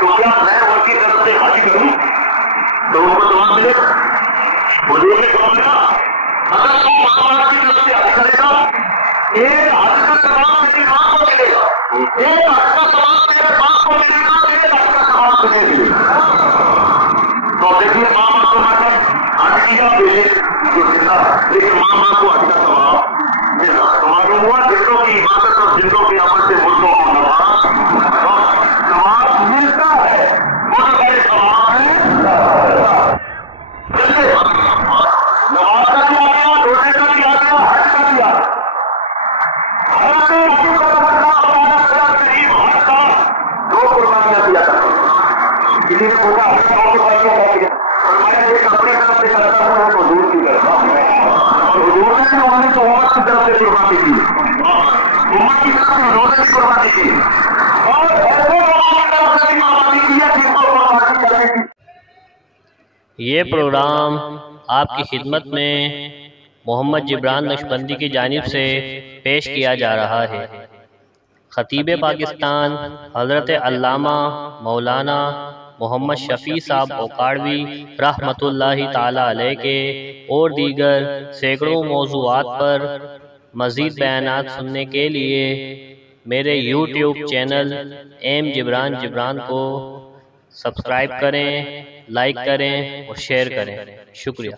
تو کیا میں ان کی طرف سے حاصل کروں تو ان کو جواب ملے حضور نے جواب دیا اگر تو ماں باپ کی طرف سے حاصل کرے گا ایک حاصل کا تمام میری ماں کو ملے گا ایک حاصل کا تمام میرے باپ کو ملے گا ایک حاصل کا تمام تمہیں ملے گا. تو دیکھیے ماں باپ کو مطلب حج کیا لیکن ماں باپ کو حج کا تمام ملا تو معلوم ہوا جنوں کی عبادت اور جنوں کے عمل سے مردوں کو نماز ملتا ہے نماز کا بھی آ گیا روزے کا بھی آ گیا حج کا بھی آ گیا دو قربانیاں دیا تھا کسی نے پوچھا میں ایک اپنے طرف سے کرتا ہوں تو حضور کی کرتا ہوں اور حضور نے بھی انہوں نے تو امت کی طرف سے قربانی کی امت کی طرف سے حضور نے بھی قربانی کی اور ایسے لوگوں کی طرف سے بھی قربانی کی ہے جن کو قربانی کرنے کی. یہ پروگرام آپ کی خدمت میں محمد جبران نقشبندی کی جانب سے پیش کیا جا رہا ہے. خطیب پاکستان حضرت علامہ مولانا محمد شفیع صاحب اوکاڑوی رحمۃ اللہ تعالی علیہ کے اور دیگر سینکڑوں موضوعات پر مزید بیانات سننے کے لیے میرے یوٹیوب چینل ایم جبران کو سبسکرائب کریں، لائک کریں اور شیئر کریں. شکریہ.